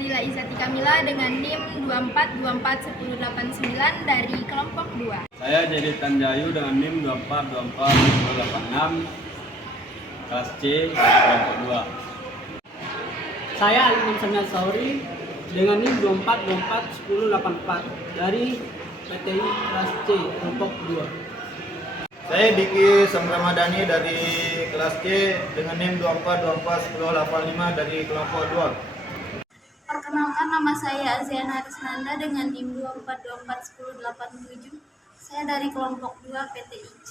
Lila Izati Kamila dengan NIM 24241089 dari kelompok 2. Saya Jadi Tanjayu dengan NIM 24241086 kelas C kelompok 2. Saya Aliman Samia Sauri dengan NIM 24241084 dari PTI kelas C kelompok 2. Saya Diki Samramadani dari kelas C dengan NIM 24241085 dari kelompok 2. Perkenalkan, nama saya Aziana Arisnanda dengan NIM 24241087. Saya dari kelompok 2 PTIC.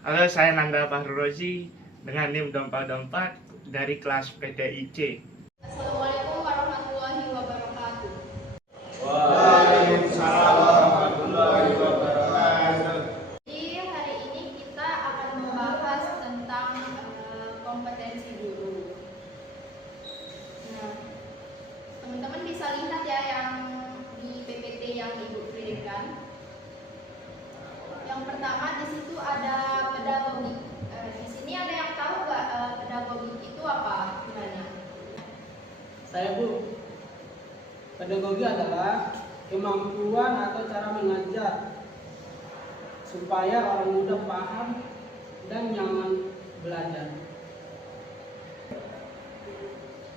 Halo, saya Nanda Fahrurozi dengan NIM 2424 dari kelas PTIC. Assalamualaikum warahmatullahi wabarakatuh. Waalaikumsalam warahmatullahi wabarakatuh. Jadi hari ini kita akan membahas tentang kompetensi guru. Nah, teman-teman bisa lihat ya yang di PPT yang Ibu kirimkan. Yang pertama di situ ada pedagogik. Di sini ada yang tahu nggak pedagogik itu apa? Gimana? Saya Bu, pedagogi adalah kemampuan atau cara mengajar supaya orang mudah paham dan nyaman belajar.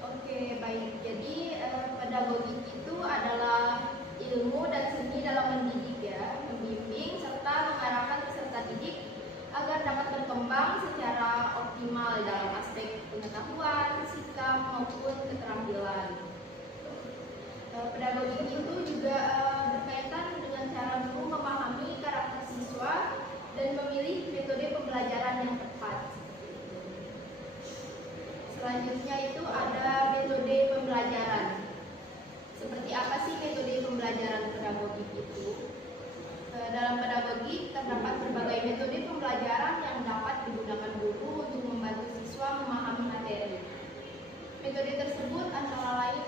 Oke, baik. Jadi pedagogik itu adalah ilmu dan seni dalam mendidik ya, membimbing serta mengarahkan peserta didik agar dapat berkembang secara optimal dalam aspek pengetahuan, sikap maupun keterampilan. Pedagogik itu juga berkaitan dengan cara guru memahami karakter siswa dan memilih metode pembelajaran yang tepat. Selanjutnya itu ada metode pembelajaran. Seperti apa sih metode pembelajaran pedagogik itu? Dalam pedagogik terdapat berbagai metode pembelajaran yang dapat digunakan guru untuk membantu siswa memahami materi. Metode tersebut antara lain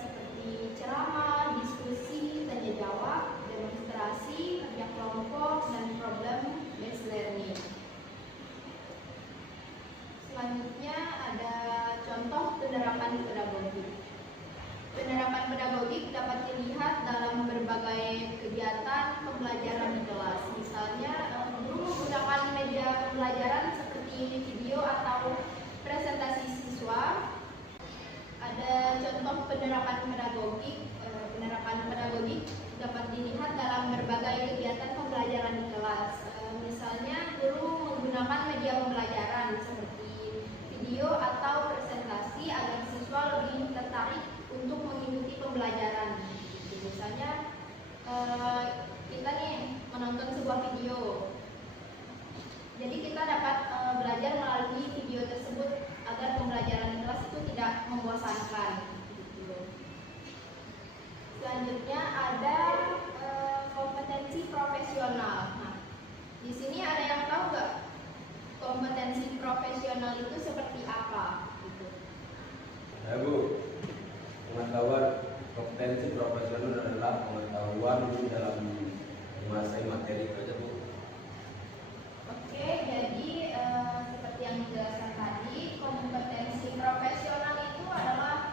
seperti ceramah, diskusi, tanya jawab, demonstrasi, kerja kelompok, dan problem based learning. Selanjutnya ada contoh penerapan pedagogik. Penerapan pedagogik dapat dilihat dalam berbagai kegiatan pembelajaran di kelas. Misalnya, guru menggunakan media pembelajaran seperti video atau presentasi siswa. Ada contoh penerapan pedagogik. Penerapan pedagogik dapat dilihat dalam berbagai kegiatan pembelajaran di kelas. Misalnya, guru menggunakan media pembelajaran seperti video atau presentasi agar siswa lebih tertarik untuk mengikuti pembelajaran. Misalnya kita nih menonton sebuah video, jadi kita dapat belajar melalui video tersebut agar pembelajaran di kelas itu tidak membosankan. Selanjutnya ada kompetensi profesional. Nah, di sini ada yang tahu nggak kompetensi profesional itu seperti apa? Ya Bu, pengetahuan kompetensi profesional adalah pengetahuan dalam menguasai materi kerja Bu. Oke, jadi seperti yang dijelaskan tadi, kompetensi profesional itu adalah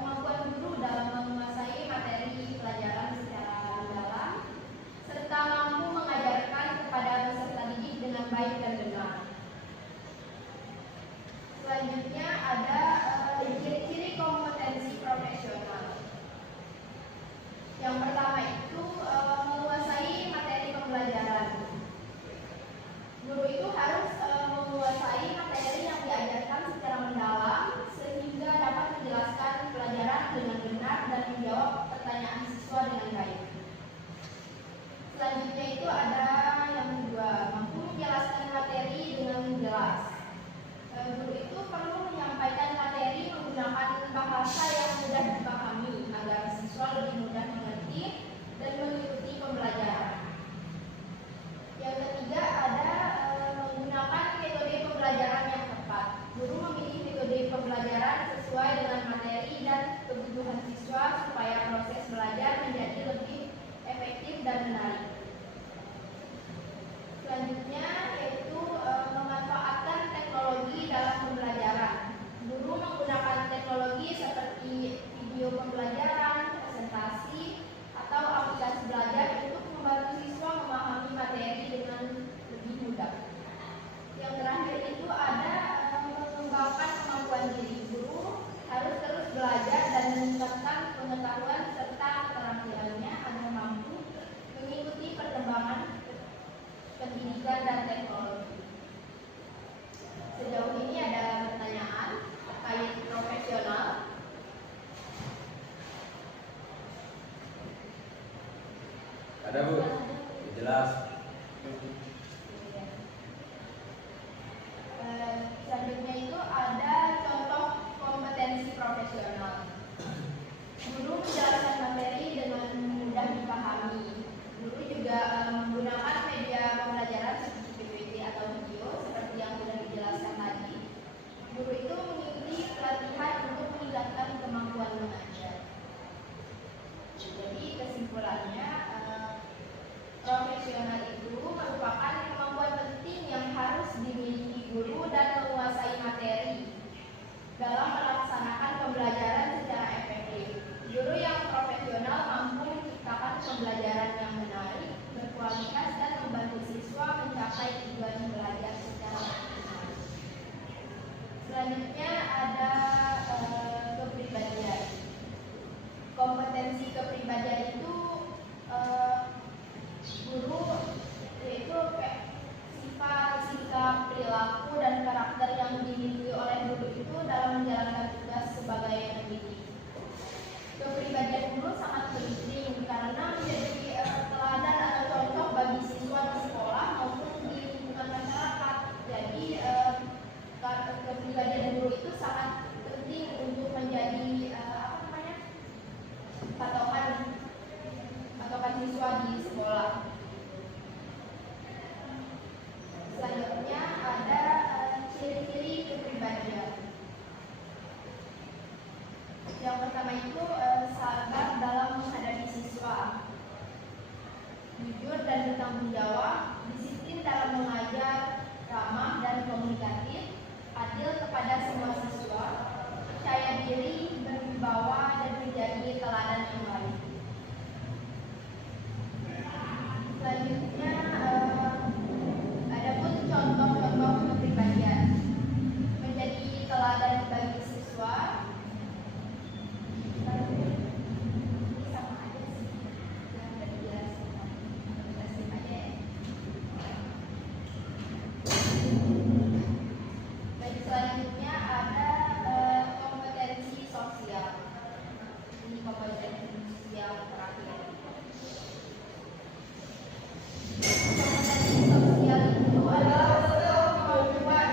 kemampuan guru dalam menguasai materi pelajaran secara mendalam serta mampu mengajarkan kepada peserta didik dengan baik dan benar. Selanjutnya ada ciri-ciri kompetensi profesional. Yang pertama itu menguasai materi pembelajaran. Guru itu harus menguasai materi yang diajarkan secara mendalam sehingga dapat menjelaskan pelajaran dengan benar dan menjawab pertanyaan siswa dengan baik. Selanjutnya itu ada yang kedua, mampu menjelaskan materi dengan jelas. Guru itu perlu menyampaikan materi menggunakan bahasa yang mudah dipahami agar siswa lebih mudah mengerti dan mengikuti pembelajaran. Yang ketiga ada menggunakan metode pembelajaran yang tepat. Guru memilih metode pembelajaran sesuai dengan materi dan kebutuhan siswa supaya proses belajar menjadi lebih efektif dan menarik. Selanjutnya yaitu memanfaatkan teknologi dalam pembelajaran. Guru menggunakan teknologi seperti video belajar dan meningkatkan pengetahuan serta keterampilannya agar mampu mengikuti perkembangan pendidikan dan teknologi. Sejauh ini ada pertanyaan terkait profesional. Ada Bu? Jelas. Selanjutnya itu ada contoh kompetensi profesional. Guru menjelaskan materi dengan mudah dipahami. Guru juga menggunakan media pembelajaran seperti PPT atau video seperti yang sudah dijelaskan tadi. Guru itu mengikuti pelatihan untuk meningkatkan kemampuan mengajar. Jadi kesimpulannya, profesional itu merupakan kemampuan penting yang harus dimiliki guru dan menguasai materi dalam melaksanakan pembelajaran secara efektif. Guru yang profesional mampu menciptakan pembelajaran yang menarik, berkualitas, dan membantu siswa mencapai tujuan belajar secara optimal. Selanjutnya ada kepribadian. Kompetensi kepribadian itu guru yaitu sifat, sikap, perilaku, dan karakter yang dimiliki oleh guru itu dalam menjalankan tugas sebagai pendidik. Kepribadian guru sangat penting karena menjadi teladan atau contoh bagi siswa di sekolah maupun di lingkungan masyarakat. Jadi kepribadian guru itu sangat penting untuk menjadi patokan siswa di sekolah. Selanjutnya ada ciri-ciri kepribadian. Yang pertama itu sabar dalam menghadapi siswa, jujur dan bertanggung jawab, disiplin dalam mengajar, ramah dan komunikatif, adil kepada semua siswa, percaya diri, berwibawa, dan menjadi teladan yang baik. Selanjutnya ada pun contoh-contoh kepribadian. Menjadi teladan bagi siswa. Ini sama aja sih. Yang tadi jelasin aja ya. Baik, selanjutnya ada kompetensi sosial. Ini kompetensi sosial terakhir. Kompetensi sosial itu adalah kemampuan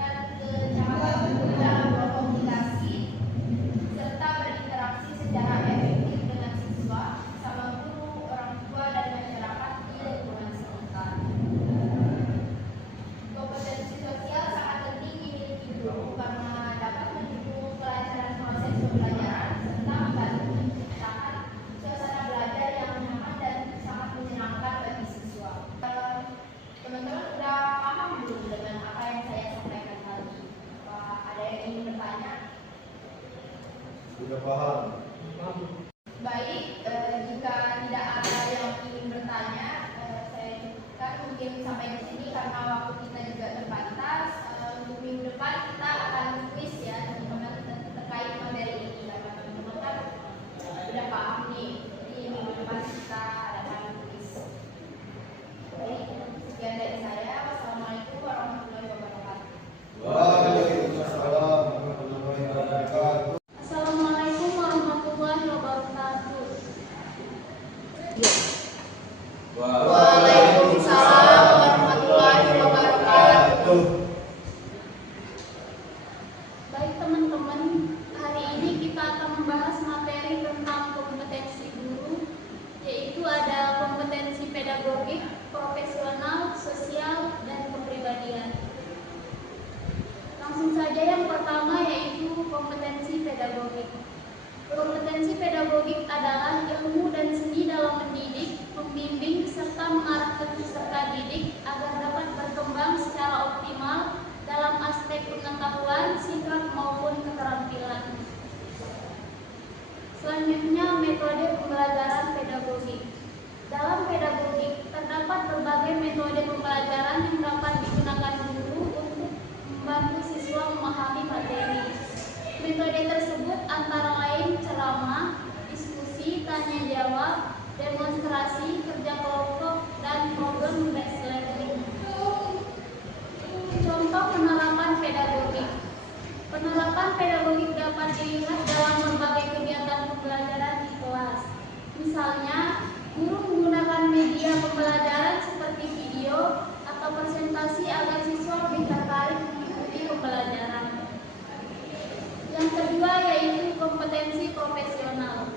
dan kecepatan dalam berkomunikasi serta berinteraksi secara efektif dengan siswa, sama guru, orang tua, dan masyarakat di lingkungan sekitar. Kompetensi sosial sangat penting dimiliki guru karena dapat mendukung kelancaran proses pembelajaran serta membantu menciptakan suasana belajar yang nyaman dan sangat menyenangkan bagi siswa. Teman-teman sudah paham belum dengan apa yang saya sampaikan tadi? Apa ada yang ingin bertanya? Sudah paham. Baik, jika tidak ada yang ingin bertanya, saya cukupkan mungkin sampai di sini karena waktu kita juga terbatas. Untuk minggu depan kita akan kuis ya teman-teman terkait materi ini karena teman-teman kan sudah paham nih. Jadi minggu depan kita adakan kuis. Baik, sekian dari saya. Wassalamualaikum warahmatullahi wabarakatuh. Waalaikumsalam warahmatullahi wabarakatuh. Assalamualaikum warahmatullahi wabarakatuh. Waalaikumsalam warahmatullahi wabarakatuh. Baik teman-teman, hari ini kita akan membahas materi tentang kompetensi guru, yaitu ada kompetensi pedagogik, profesional, sosial, dan kepribadian. Langsung saja yang pertama yaitu kompetensi pedagogik. Kompetensi pedagogik adalah ilmu dan seni dalam mendidik, membimbing, serta mengarahkan peserta didik agar dapat berkembang secara optimal dalam aspek pengetahuan, sikap, maupun keterampilan. Selanjutnya, metode pembelajaran pedagogik. Dalam pedagogik, terdapat berbagai metode pembelajaran yang dapat digunakan guru untuk membantu siswa memahami materi. Metode tersebut antara lain ceramah, diskusi, tanya jawab, demonstrasi, kerja kelompok, dan problem based learning. Contoh penerapan pedagogik. Penerapan pedagogik dapat dilihat dalam berbagai kegiatan pembelajaran di kelas. Misalnya, guru menggunakan media pembelajaran seperti video atau presentasi agar siswa lebih tertarik mengikuti pembelajaran. Yang kedua yaitu kompetensi profesional.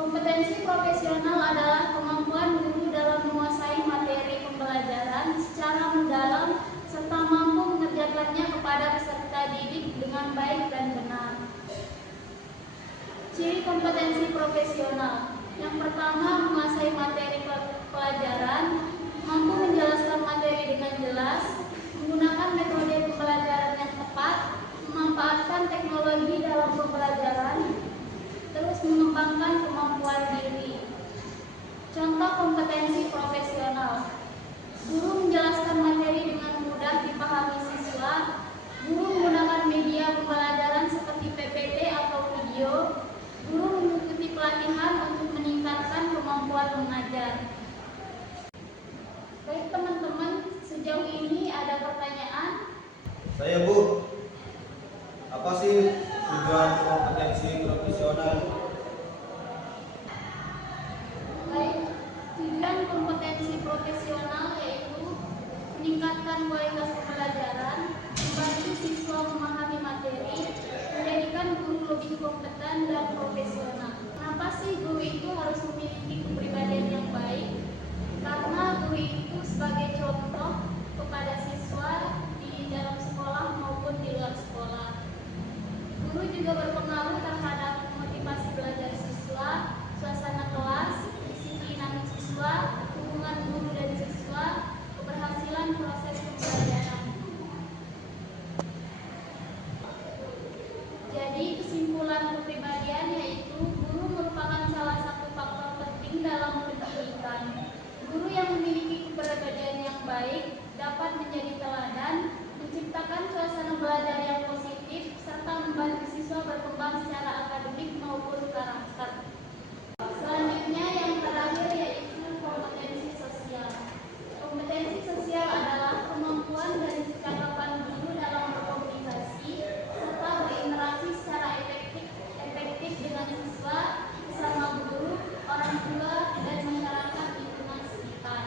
Kompetensi profesional adalah kemampuan guru dalam menguasai materi pembelajaran secara mendalam serta mampu mengerjakannya kepada peserta didik dengan baik dan benar. Ciri kompetensi profesional. Yang pertama, menguasai materi pelajaran, mampu menjelaskan materi dengan jelas, menggunakan metode pembelajaran yang tepat, memanfaatkan teknologi dalam pembelajaran, terus mengembangkan kemampuan diri. Contoh kompetensi profesional. Guru menjelaskan materi dengan mudah dipahami siswa, guru menggunakan media pembelajaran seperti PPT atau video, guru mengikuti pelatihan untuk meningkatkan kemampuan mengajar. Baik teman-teman, sejauh ini ada pertanyaan? Saya Bu, apa sih tujuan kompetensi profesional? Baik, tujuan kompetensi profesional yaitu meningkatkan kualitas pembelajaran, membantu siswa memahami materi, menjadikan guru lebih kompeten dan profesional. Kenapa sih guru itu harus memiliki kepribadian yang baik? Karena guru itu sebagai contoh kepada siswa di dalam sekolah maupun di luar sekolah. Guru juga berpengaruh terhadap motivasi belajar siswa, suasana kelas, disiplinan siswa, hubungan guru dan siswa, keberhasilan proses pembelajaran. Jadi kesimpulan kepribadian yaitu guru merupakan salah satu faktor penting dalam pendidikan. Guru yang memiliki kepribadian yang baik dapat menjadi teladan, menciptakan suasana belajar yang positif, serta membantu siswa berkembang secara akademik maupun karakter. Selanjutnya yang terakhir yaitu kompetensi sosial. Kompetensi sosial adalah kemampuan dan kecakapan guru dalam berkomunikasi serta berinteraksi secara efektif dengan siswa, sesama guru, orang tua, dan masyarakat lingkungan sekitar.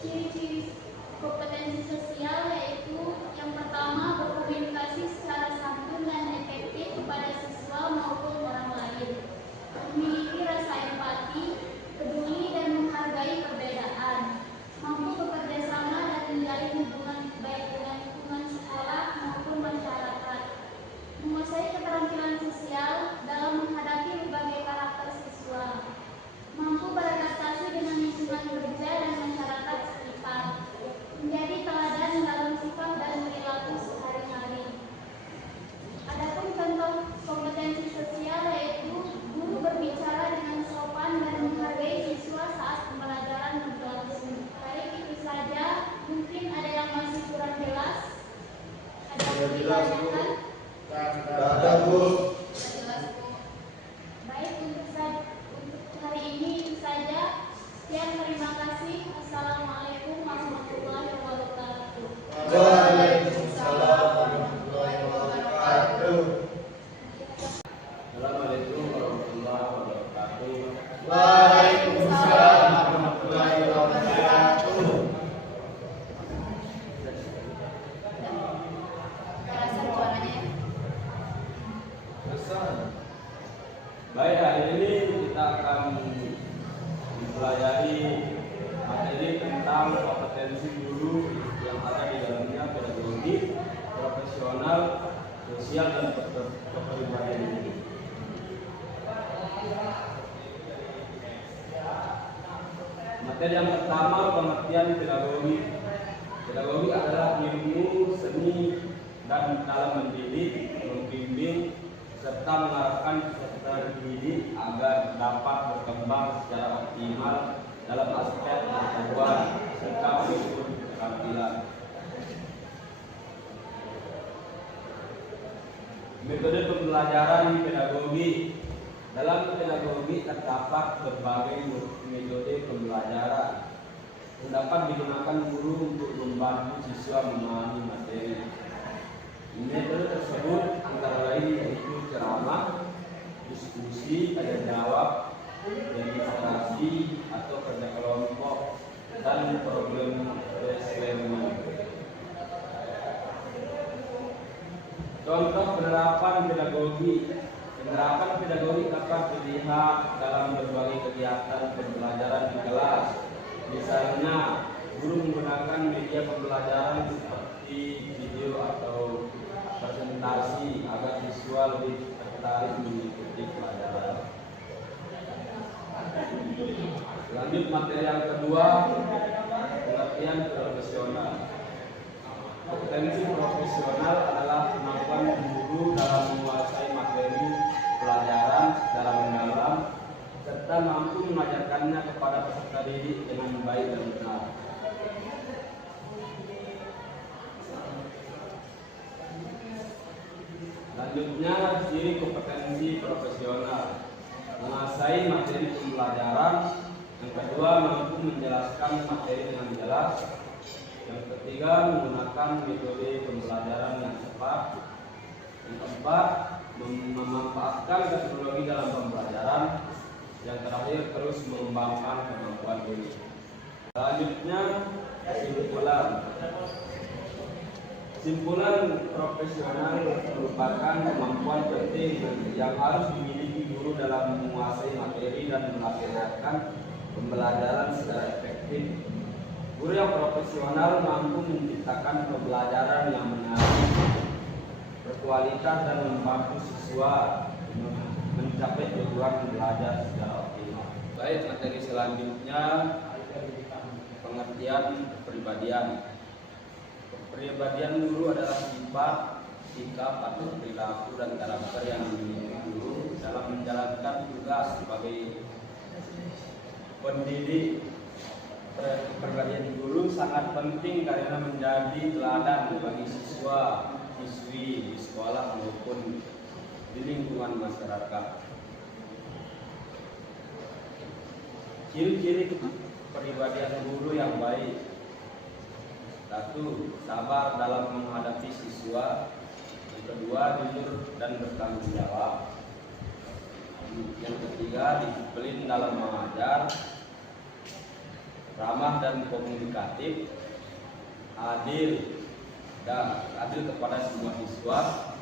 Ciri-ciri kompetensi sosial yaitu yang pertama berkomunikasi secara santun dan efektif kepada siswa maupun orang lain, memiliki rasa empati, peduli dan menghargai perbedaan, mampu bekerja sama dan menjalin hubungan baik dengan lingkungan sekolah maupun masyarakat, menguasai keterampilan sosial dalam menghadapi berbagai karakter siswa, mampu beradaptasi dengan lingkungan kerja dan masyarakat sekitar, menjadi teladan dalam sifat dan perilaku sehari-hari. Adapun contoh kompetensi sosial yaitu guru berbicara dengan sopan dan menghargai siswa saat pembelajaran berlangsung. Baik, itu saja. Mungkin ada yang masih kurang jelas. Ada yang ditanyakan? Tidak ada Bu. Jelas Bu. Baik, untuk hari ini itu saja. Sekian, terima kasih. Assalamualaikum warahmatullahi wabarakatuh. Waalaikumsalam warahmatullahi wabarakatuh. Assalamualaikum warahmatullahi wabarakatuh. Waalaikumsalam warahmatullahi wabarakatuh. Terasa suaranya ya? Baik, hari ini kita akan mempelajari materi tentang kompetensi guru yang ada di dalamnya pedagogik, profesional, sosial, dan kepribadian ini. Materi yang pertama, pengertian pedagogi. Pedagogi adalah ilmu seni dan dalam mendidik, membimbing, serta mengarahkan peserta didik agar dapat berkembang secara optimal dalam aspek pengetahuan serta unsur keterampilan. Metode pembelajaran pedagogi. Dalam pedagogi terdapat berbagai metode pembelajaran yang dapat digunakan guru untuk membantu siswa memahami materi. Metode tersebut antara lain yaitu ceramah, diskusi, tanya jawab, demonstrasi atau kerja kelompok, dan problem learning. Contoh penerapan pedagogi. Penerapan pedagogi dapat dilihat dalam berbagai kegiatan pembelajaran di kelas. Misalnya, guru menggunakan media pembelajaran seperti video atau presentasi agar siswa lebih tertarik mengikuti pelajaran. Lanjut materi yang kedua, pengertian profesional. Kompetensi profesional adalah kemampuan guru dalam menguasai materi pelajaran secara mendalam serta mampu mengajarkannya kepada peserta didik dengan baik dan benar. Selanjutnya, ciri kompetensi profesional: menguasai materi pembelajaran. Yang kedua, mampu menjelaskan materi dengan jelas. Yang ketiga, menggunakan metode pembelajaran yang tepat. Yang keempat, memanfaatkan teknologi dalam pembelajaran. Yang terakhir, terus mengembangkan kemampuan diri. Selanjutnya, kesimpulan. Kesimpulan profesional merupakan kemampuan penting yang harus dimiliki guru dalam menguasai materi dan melaksanakan pembelajaran secara efektif. Guru yang profesional mampu menciptakan pembelajaran yang menarik, berkualitas, dan membantu siswa mencapai tujuan belajar secara optimal. Baik, materi selanjutnya pengertian kepribadian. Kepribadian guru adalah sifat, sikap, atau perilaku dan karakter yang dimiliki guru dalam menjalankan tugas sebagai pendidik. Kepribadian guru sangat penting karena menjadi teladan bagi siswa, siswi di sekolah maupun di lingkungan masyarakat. Ciri-ciri kepribadian guru yang baik: 1. Sabar dalam menghadapi siswa. Yang kedua, jujur dan bertanggung jawab. Yang ketiga, disiplin dalam mengajar. Ramah dan komunikatif. Adil kepada semua siswa.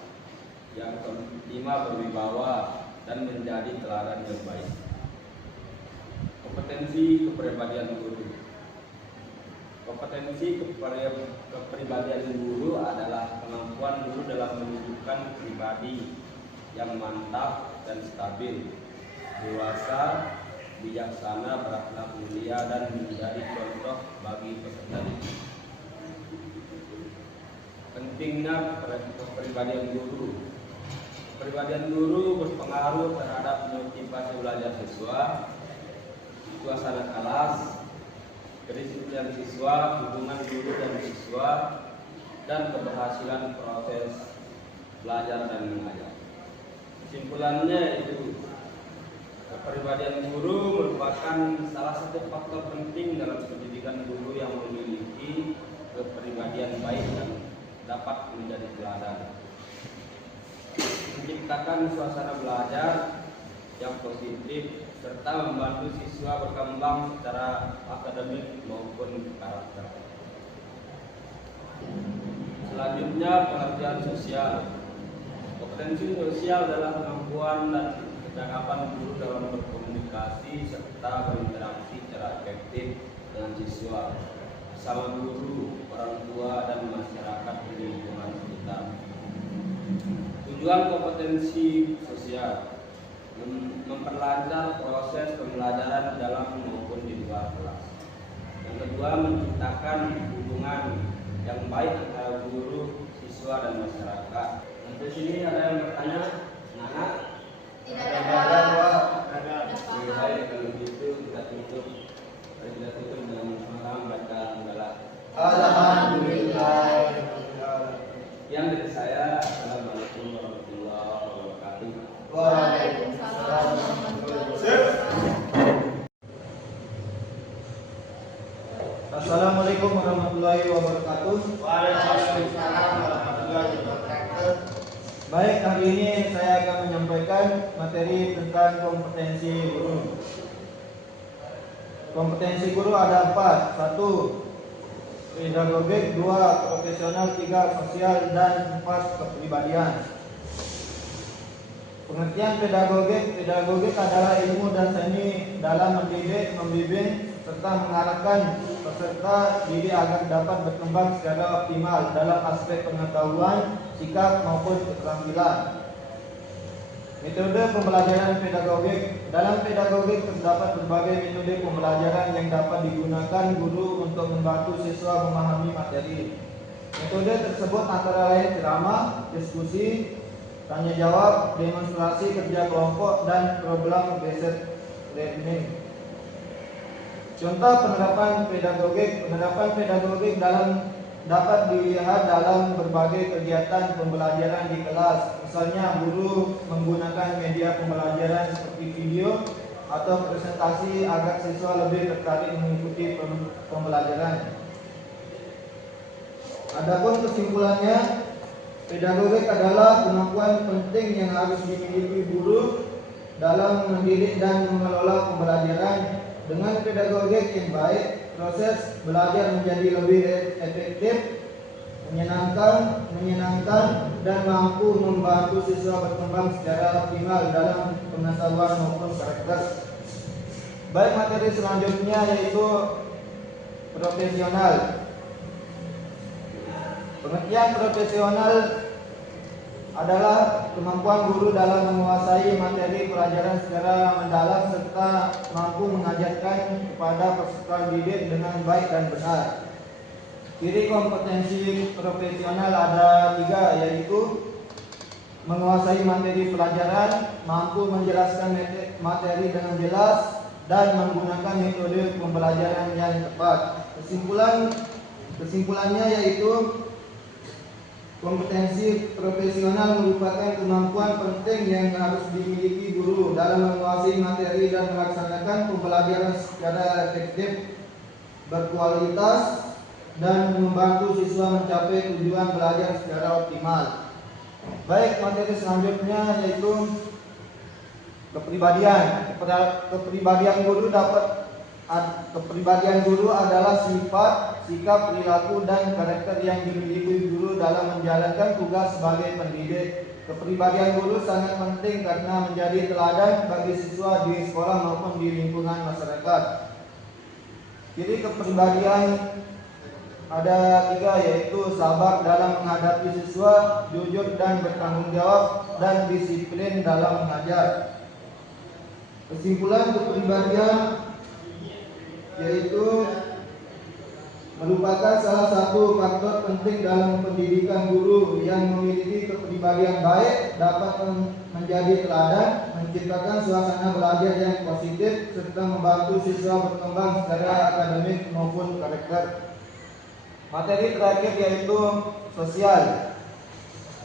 Yang kelima, berwibawa dan menjadi teladan yang baik. Kompetensi kepribadian guru. Kompetensi kepribadian guru adalah kemampuan guru dalam menunjukkan pribadi yang mantap dan stabil, dewasa, bijaksana, berakhlak mulia, dan menjadi contoh bagi peserta didik. Pentingnya kepribadian guru. Kepribadian guru berpengaruh terhadap motivasi belajar siswa, suasana kelas, kedisiplinan siswa, hubungan guru dan siswa, dan keberhasilan proses belajar dan mengajar. Kesimpulannya itu, kepribadian guru merupakan salah satu faktor penting dalam pendidikan guru yang memiliki kepribadian baik dan dapat menjadi teladan. Menciptakan suasana belajar yang positif serta membantu siswa berkembang secara akademik maupun karakter. Selanjutnya, pengertian sosial. Kompetensi sosial adalah kemampuan dan kecakapan guru dalam berkomunikasi serta berinteraksi secara efektif dengan siswa, sama guru, orang tua, dan masyarakat di lingkungan sekitar. Tujuan kompetensi sosial: memperlancar proses pembelajaran dalam maupun di luar kelas. Yang kedua, menciptakan hubungan yang baik antara guru, siswa, dan masyarakat. Di sini ada yang bertanya, Nana? Tidak ada. Baik, kalau gitu kita tutup. Kita tutup dengan salam baca hamdalah. Alhamdulillah. Yang dari saya, assalamualaikum warahmatullahi wabarakatuh. Waalaikumsalam warahmatullahi wabarakatuh. Assalamualaikum warahmatullahi wabarakatuh. Waalaikumsalam warahmatullahi wabarakatuh. Baik, hari ini saya akan menyampaikan materi tentang kompetensi guru. Kompetensi guru ada 4. 1. Pedagogik, 2. Profesional, 3. Sosial, dan 4. Kepribadian. Pengertian pedagogik adalah ilmu dan seni dalam mendidik, membimbing, serta mengarahkan peserta didik agar dapat berkembang secara optimal dalam aspek pengetahuan, sikap maupun keterampilan. Metode pembelajaran pedagogik. Dalam pedagogik terdapat berbagai metode pembelajaran yang dapat digunakan guru untuk membantu siswa memahami materi. Metode tersebut antara lain ceramah, diskusi, tanya jawab, demonstrasi kerja kelompok, dan problem based learning. Contoh penerapan pedagogik. Penerapan pedagogik dapat dilihat dalam berbagai kegiatan pembelajaran di kelas. Misalnya guru menggunakan media pembelajaran seperti video atau presentasi agar siswa lebih tertarik mengikuti pembelajaran. Adapun kesimpulannya, pedagogik adalah kemampuan penting yang harus dimiliki guru dalam mendidik dan mengelola pembelajaran. Dengan pedagogik yang baik, proses belajar menjadi lebih efektif, menyenangkan, dan mampu membantu siswa berkembang secara optimal dalam pengetahuan maupun karakter. Baik, materi selanjutnya yaitu profesional. Pengertian profesional adalah kemampuan guru dalam menguasai materi pelajaran secara mendalam serta mampu mengajarkan kepada peserta didik dengan baik dan benar. Ciri kompetensi profesional ada 3, yaitu menguasai materi pelajaran, mampu menjelaskan materi dengan jelas, dan menggunakan metode pembelajaran yang tepat. Kesimpulannya yaitu kompetensi profesional merupakan kemampuan penting yang harus dimiliki guru dalam menguasai materi dan melaksanakan pembelajaran secara efektif, berkualitas, dan membantu siswa mencapai tujuan belajar secara optimal. Baik, materi selanjutnya yaitu kepribadian. Kepribadian guru adalah sifat, sikap, perilaku, dan karakter yang dimiliki guru dalam menjalankan tugas sebagai pendidik. Kepribadian guru sangat penting karena menjadi teladan bagi siswa di sekolah maupun di lingkungan masyarakat. Ciri kepribadian ada 3, yaitu sabar dalam menghadapi siswa, jujur dan bertanggung jawab, dan disiplin dalam mengajar. Kesimpulan kepribadian yaitu merupakan salah satu faktor penting dalam pendidikan guru. Yang memiliki kepribadian baik dapat menjadi teladan, menciptakan suasana belajar yang positif, serta membantu siswa berkembang secara akademik maupun karakter. Materi terakhir yaitu sosial.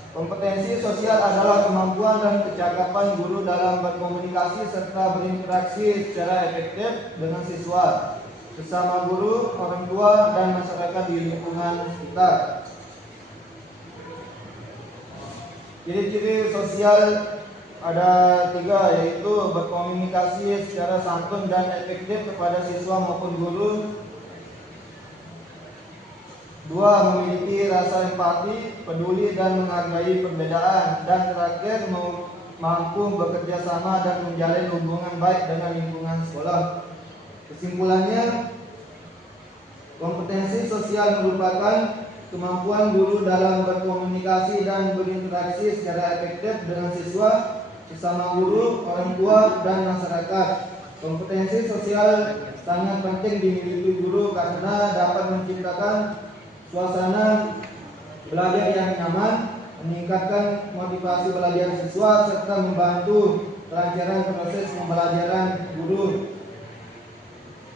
Kompetensi sosial adalah kemampuan dan kecakapan guru dalam berkomunikasi serta berinteraksi secara efektif dengan siswa, sesama guru, orang tua, dan masyarakat di lingkungan sekitar. Ciri-ciri sosial ada 3, yaitu berkomunikasi secara santun dan efektif kepada siswa maupun guru. 2. Memiliki rasa empati, peduli, dan menghargai perbedaan. Dan terakhir, mampu bekerja sama dan menjalin hubungan baik dengan lingkungan sekolah. Kesimpulannya, kompetensi sosial merupakan kemampuan guru dalam berkomunikasi dan berinteraksi secara efektif dengan siswa, sesama guru, orang tua, dan masyarakat. Kompetensi sosial sangat penting dimiliki guru karena dapat menciptakan suasana belajar yang nyaman, meningkatkan motivasi belajar siswa, serta membantu kelancaran proses pembelajaran guru.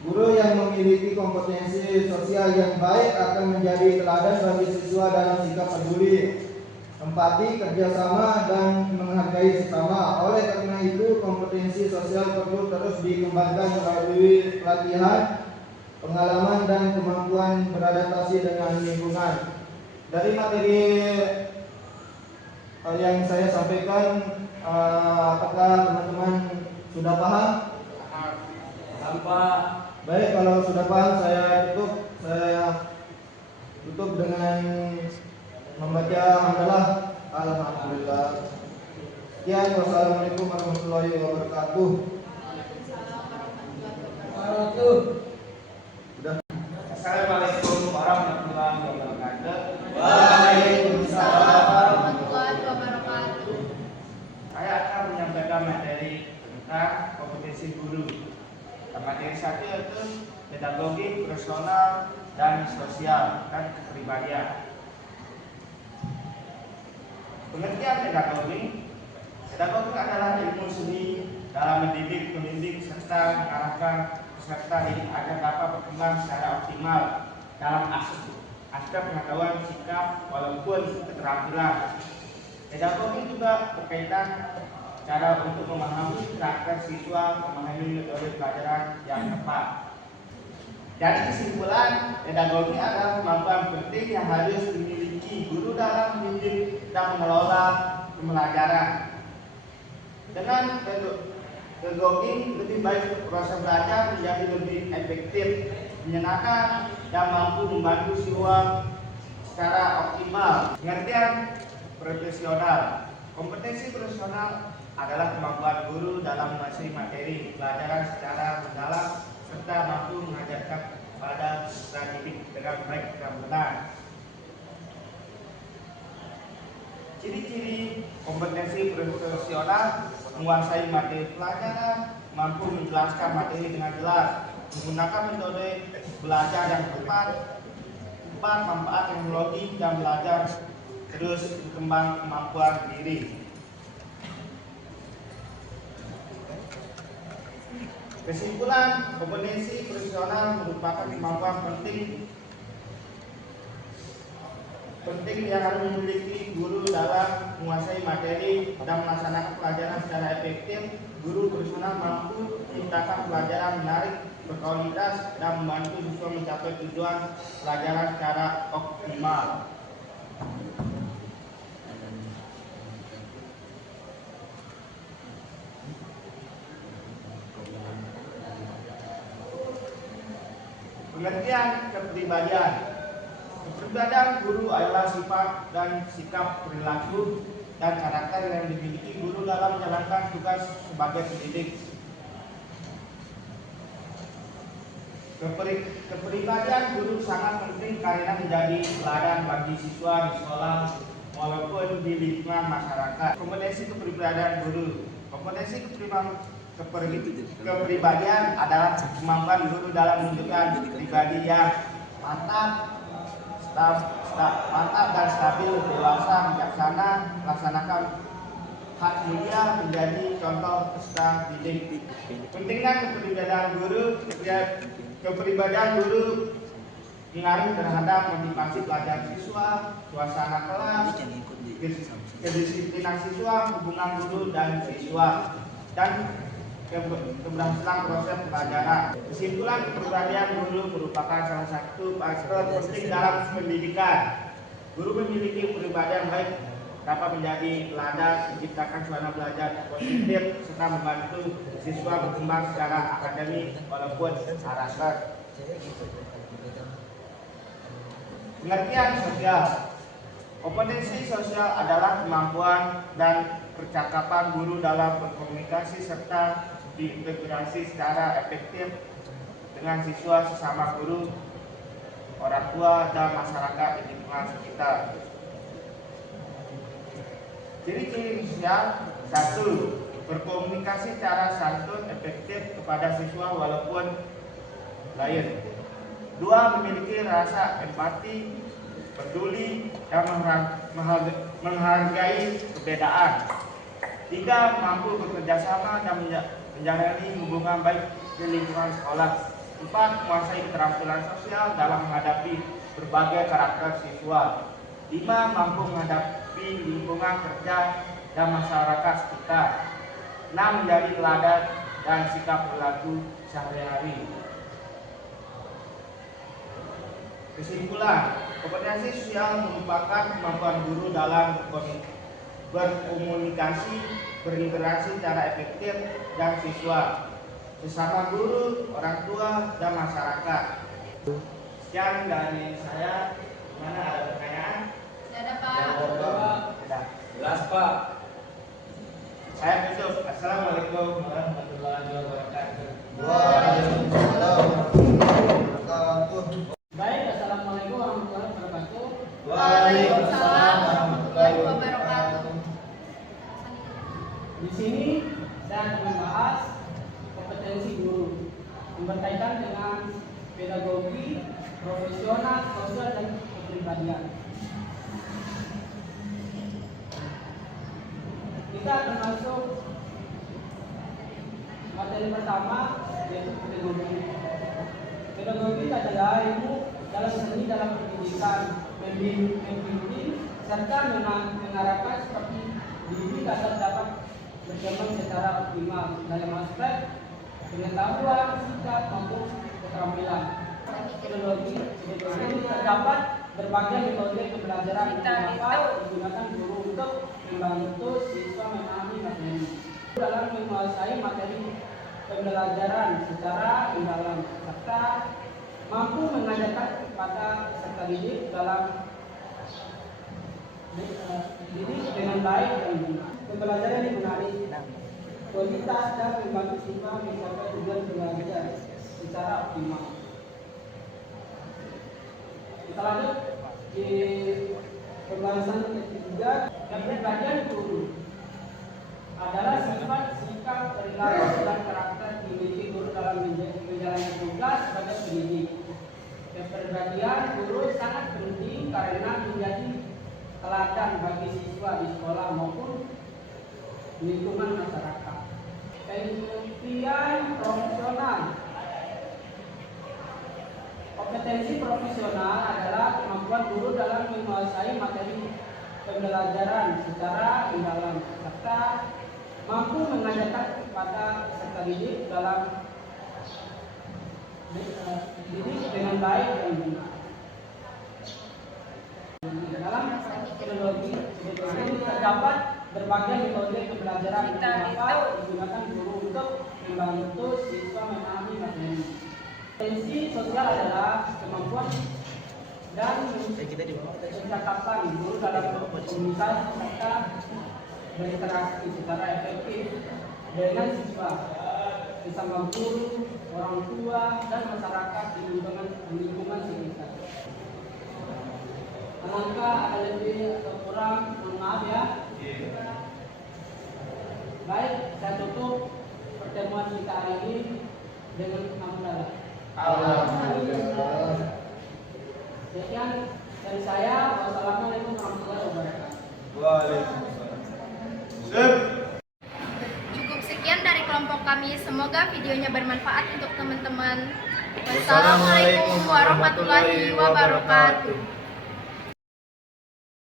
Guru yang memiliki kompetensi sosial yang baik akan menjadi teladan bagi siswa dalam sikap peduli, empati, kerjasama, dan menghargai sesama. Oleh karena itu, kompetensi sosial perlu terus dikembangkan melalui pelatihan, pengalaman, dan kemampuan beradaptasi dengan lingkungan. Dari materi yang saya sampaikan, apakah teman-teman sudah paham? Baik, kalau sudah paham, saya tutup dengan membaca hamdalah. Alhamdulillah. Sekian, wassalamualaikum warahmatullahi wabarakatuh. Assalamualaikum warahmatullahi wabarakatuh. Waalaikumsalam warahmatullahi wabarakatuh. Saya akan menyampaikan materi tentang kompetensi guru. Materi satu yaitu pedagogi, personal, dan sosial dan kepribadian. Pengertian pedagogi adalah ilmu seni dalam mendidik, membimbing, serta mengarahkan peserta didik agar dapat berkembang secara optimal dalam aspek pengetahuan, sikap, walaupun keterampilan. Pedagogi juga berkaitan cara untuk memahami karakter siswa, memahami metode pelajaran yang tepat. Dari kesimpulan, pedagogi adalah kemampuan penting yang harus dimiliki guru dalam mendidik dan mengelola pembelajaran. Dengan pedagogi lebih baik proses belajar menjadi lebih efektif, menyenangkan, dan mampu membantu siswa secara optimal. Pengertian profesional. Kompetensi profesional adalah kemampuan guru dalam menguasai materi pelajaran secara mendalam serta mampu mengajarkan pada peserta didik dengan baik dan benar. Ciri-ciri kompetensi profesional: menguasai materi pelajaran, mampu menjelaskan materi dengan jelas, menggunakan metode belajar yang tepat, manfaat teknologi dan belajar terus berkembang kemampuan diri. Kesimpulan, kompetensi profesional merupakan kemampuan penting yang harus dimiliki guru dalam menguasai materi dan melaksanakan pelajaran secara efektif. Guru profesional mampu menciptakan pelajaran menarik, berkualitas, dan membantu siswa mencapai tujuan pelajaran secara optimal. Pengertian kepribadian. Kepribadian guru adalah sifat dan sikap, perilaku, dan karakter yang dimiliki guru dalam menjalankan tugas sebagai pendidik. Kepribadian guru sangat penting karena menjadi teladan bagi siswa di sekolah maupun di lingkungan masyarakat. Kompetensi kepribadian guru. Kompetensi kepribadian adalah kemampuan guru dalam menunjukkan pribadi yang mantap dan stabil, dewasa, bijaksana, melaksanakan hak mulia, menjadi contoh peserta didik. Pentingnya kepribadian guru mengaruh terhadap motivasi pelajar siswa, suasana kelas, kedisiplinan siswa, hubungan guru dan siswa, dan keberhasilan proses pelajaran. Kesimpulan, kepribadian guru merupakan salah satu faktor penting dalam pendidikan. Guru memiliki kepribadian baik dapat menjadi teladan, menciptakan suasana belajar positif, serta membantu siswa berkembang secara akademik walaupun karakter. Pengertian sosial. Kompetensi sosial adalah kemampuan dan percakapan guru dalam berkomunikasi serta diintegrasi secara efektif dengan siswa, sesama guru, orang tua, dan masyarakat di lingkungan sekitar. Ciri-ciri sosial: 1. Berkomunikasi secara santun, efektif kepada siswa walaupun lain. 2. Memiliki rasa empati, peduli, dan menghargai perbedaan. 3. Mampu bekerja sama dan menjalani hubungan baik di lingkungan sekolah. 4. Menguasai keterampilan sosial dalam menghadapi berbagai karakter siswa. 5. Mampu di lingkungan kerja dan masyarakat sekitar. 6. Menjadi teladan dan sikap perilaku sehari-hari. Kesimpulan, kompetensi sosial merupakan kemampuan guru dalam berkomunikasi, berinteraksi secara efektif dan siswa, sesama guru, orang tua, dan masyarakat. Sekian dari saya. Mana ada pertanyaan? Tidak ada, Pak. Tidak. Jelas Pak. Saya tutup. Assalamualaikum warahmatullahi wabarakatuh. Waalaikumsalam warahmatullahi wabarakatuh. Baik, assalamualaikum warahmatullahi wabarakatuh. Waalaikumsalam warahmatullahi wabarakatuh. Di sini saya akan membahas kompetensi guru yang berkaitan dengan pedagogi, profesional, sosial, dan kepribadian. Kita akan masuk materi pertama, yaitu pedagogi. Pedagogi adalah ilmu dalam seni dalam pendidikan, membimbing serta mengarahkan seperti dididik agar dapat berkembang secara optimal dalam aspek pengetahuan, sikap maupun keterampilan. Pedagogi terdapat berbagai metode pembelajaran yang dapat digunakan guru untuk membantu siswa memahami materi dalam menguasai materi pembelajaran secara mendalam serta mampu mengajarkan kepada peserta didik dalam didik dengan baik dan benar. Pembelajaran yang menarik, kualitas dan membantu siswa mencapai tujuan belajar secara optimal. Kita lanjut di pembahasan ketiga, kepribadian guru adalah sifat, sikap, perilaku, dan karakter dimiliki guru dalam menjalani tugas sebagai pendidik. Kepribadian guru sangat penting karena menjadi teladan bagi siswa di sekolah maupun lingkungan masyarakat. Kemudian profesional. Kompetensi profesional adalah kemampuan guru dalam menguasai materi pembelajaran secara mendalam serta mampu mengajarkan kepada peserta didik dalam didik dengan baik dan benar. Dalam pedagogi terdapat berbagai metode pembelajaran yang dapat digunakan guru untuk membantu siswa memahami materi. Kompetensi sosial adalah kemampuan dan kecakapan guru dalam berkomunikasi serta berinteraksi secara efektif dengan siswa, bersama guru, orang tua, dan masyarakat di lingkungan sekitar. Alangkah ada lebih atau kurang, mohon maaf ya. Baik, saya tutup pertemuan kita hari ini dengan hamdalah. Alhamdulillah. Sekian dari saya. Wassalamualaikum warahmatullahi wabarakatuh. Waalaikumsalam. Cukup sekian dari kelompok kami. Semoga videonya bermanfaat untuk teman-teman. Wassalamualaikum warahmatullahi wabarakatuh.